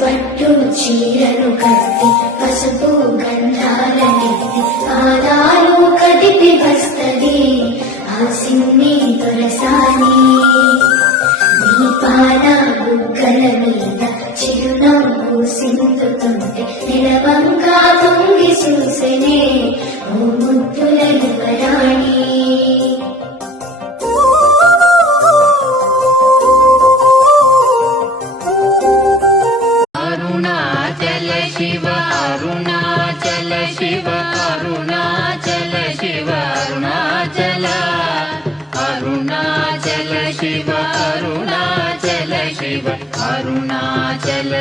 పట్టు చీరను కట్టి పసుపు గంధాలనెత్తి పాదాలు కదిపి వస్తది ఆ సిన్ని దొరసాని. దీపాల బుగ్గల మీద చిరునవ్వు సింతుతుంటే నిలవంగా తొంగి చూసెనే ఓ ముద్దుల యువరాణి. అరుణాచల శివ అరుణాచల శివ అరుణాచల శివ అరుణాచల అరుణాచల శివ అరుణాచల శివ అరుణాచల